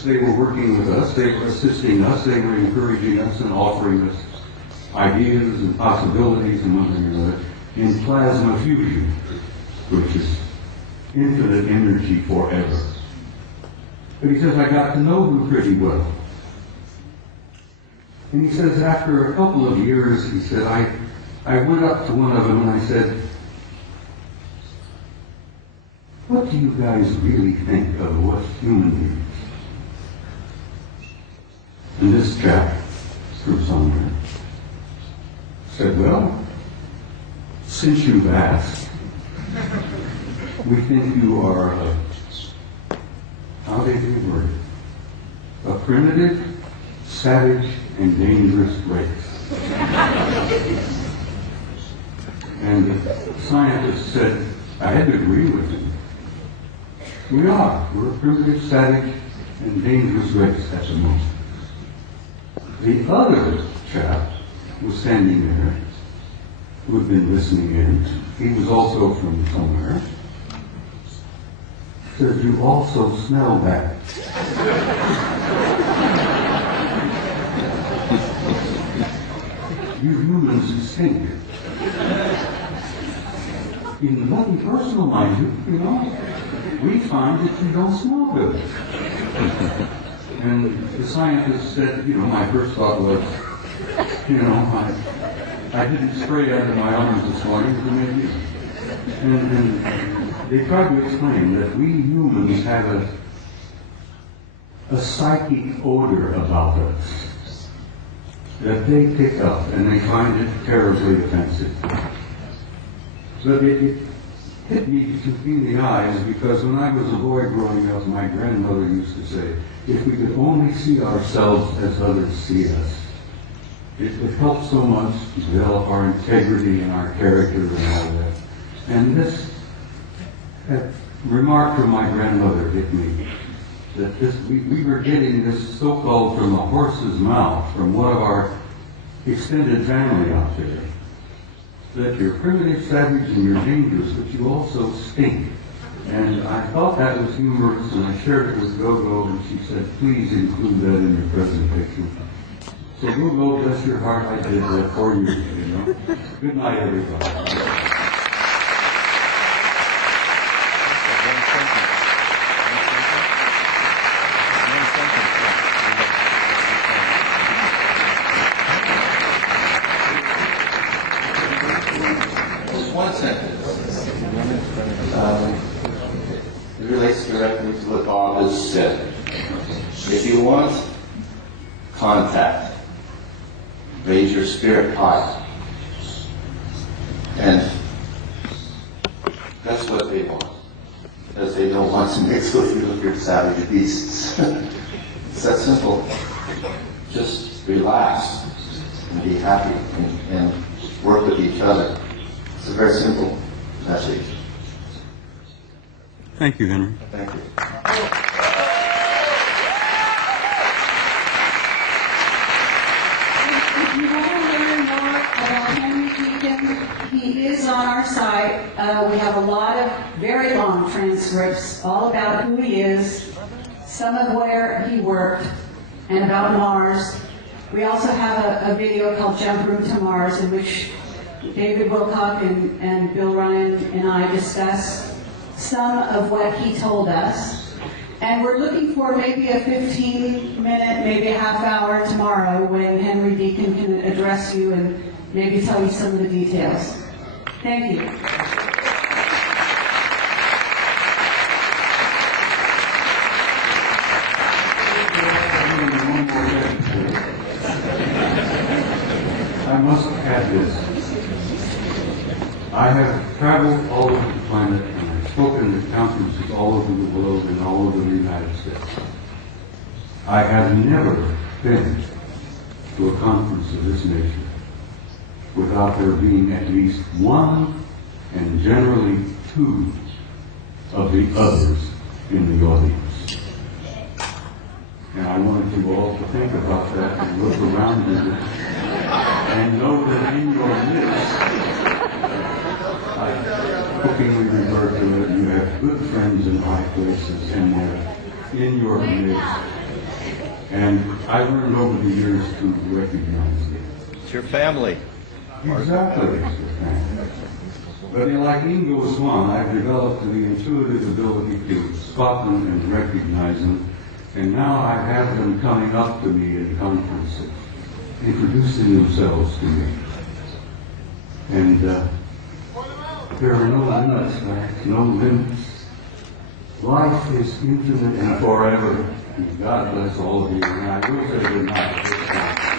course, they were working with us, they were assisting us, they were encouraging us and offering us ideas and possibilities and one thing or another in plasma fusion, which is infinite energy forever. But he says, I got to know them pretty well. And he says, after a couple of years, he said, I went up to one of them and I said, what do you guys really think of what human beings? And this chap, from somewhere, said, well, since you've asked, we think you are how did you word it? A primitive, savage, and dangerous race. And the scientist said, I had to agree with him. We are. We're a primitive, savage, and dangerous race at the moment. The other chap was standing there, who had been listening in. He was also from somewhere. Said, you also smell bad. You humans stink. In nothing personal, mind you know, we find that you don't smell good. And the scientist said, my first thought was, I didn't spray under my arms this morning to make you. And they tried to explain that we humans have a psychic odor about us that they pick up and they find it terribly offensive. But it hit me between the eyes because when I was a boy growing up, my grandmother used to say, if we could only see ourselves as others see us, it helps so much to develop our integrity and our character and all that. And this remark from my grandmother hit me, that we were getting this so-called from a horse's mouth, from one of our extended family out there, that you're primitive, savage, and you're dangerous, but you also stink. And I thought that was humorous, and I shared it with Gogo, and she said, please include that in your presentation. So Gogo, bless your heart, I did that for you, Good night, everybody. One sentence. It relates directly to what Bob has said. If you want contact, raise your spirit high. And that's what they want. Because they don't want to mix with you with your savage beasts. It's that simple. Just relax and be happy and work with each other. It's a very simple message. Thank you, Henry. Thank you. If you want to learn more about Henry Deacon, he is on our site. We have a lot of very long transcripts all about who he is, some of where he worked, and about Mars. We also have a video called Jump Room to Mars, in which David Wilcock and Bill Ryan and I discuss some of what he told us. And we're looking for maybe a 15-minute, maybe a half hour tomorrow when Henry Deacon can address you and maybe tell you some of the details. Thank you. I must add this. I have traveled all over the planet and I've spoken at conferences all over the world and all over the United States. I have never been to a conference of this nature without there being at least one and generally two of the others in the audience. And I wanted you all to think about that and look around you and know that in your midst, I jokingly refer to it, you have good friends in high places, and they're in your midst, And I learned over the years to recognize it. It's your family. Exactly. But like Ingo Swan, I've developed the intuitive ability to spot them and recognize them. And now I have them coming up to me in conferences, introducing themselves to me. And there are no limits, right? No limits. Life is infinite and forever. God bless all of you. And I will say good night.